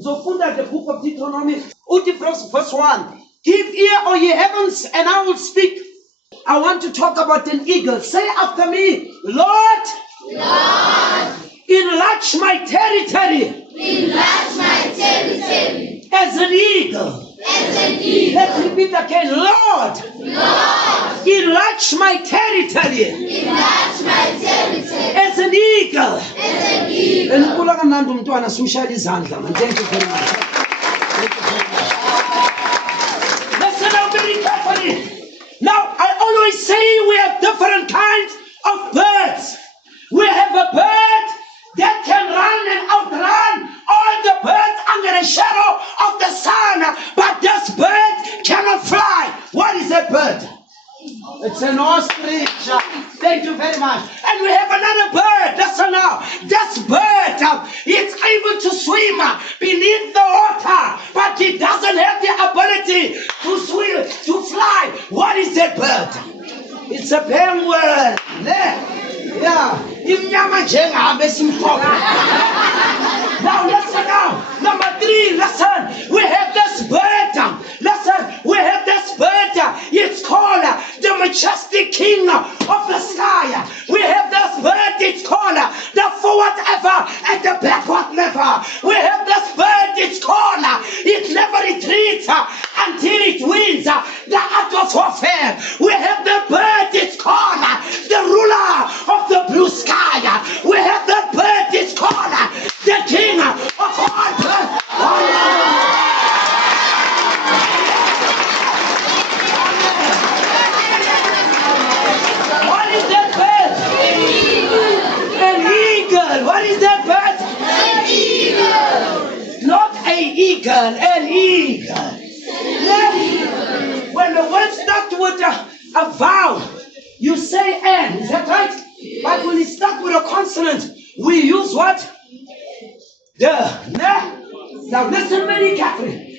Zofunda the book of Deuteronomy, verse 1. Give ear, O ye heavens, and I will speak. I want to talk about an eagle. Say after me, Lord, enlarge my territory. Enlarge my territory. As an eagle. As an eagle. Let's repeat again. Lord, enlarge my territory. Enlarge my territory. As an eagle. As an eagle. Thank you very much. Listen now very carefully. Now, I always say we have different kinds of birds. We have a bird that can run and outrun all the birds under the shadow of the sun, but this bird cannot fly. What is that bird? It's an ostrich. Thank you very much. And we have another bird. Listen now. This bird, it's able to swim beneath the water, but it doesn't have the ability to swim, to fly. What is that bird? It's a penguin. Yeah. Now listen now. Number 3, listen. We have this bird. Listen, we have this bird. It's called the majestic king of the sky. We have this bird. It's called the forward ever and the backward never. We have this bird. It's called it never retreats until it wins the art of warfare. We have the bird. It's called the ruler of the blue sky. We have the bird. It's called the king of all birds. What is that bird? An eagle. What is that bird? An eagle. Not an eagle, an eagle. When the word starts with a vowel, you say N, is that right? But when it starts with a consonant, we use what? Now listen very carefully.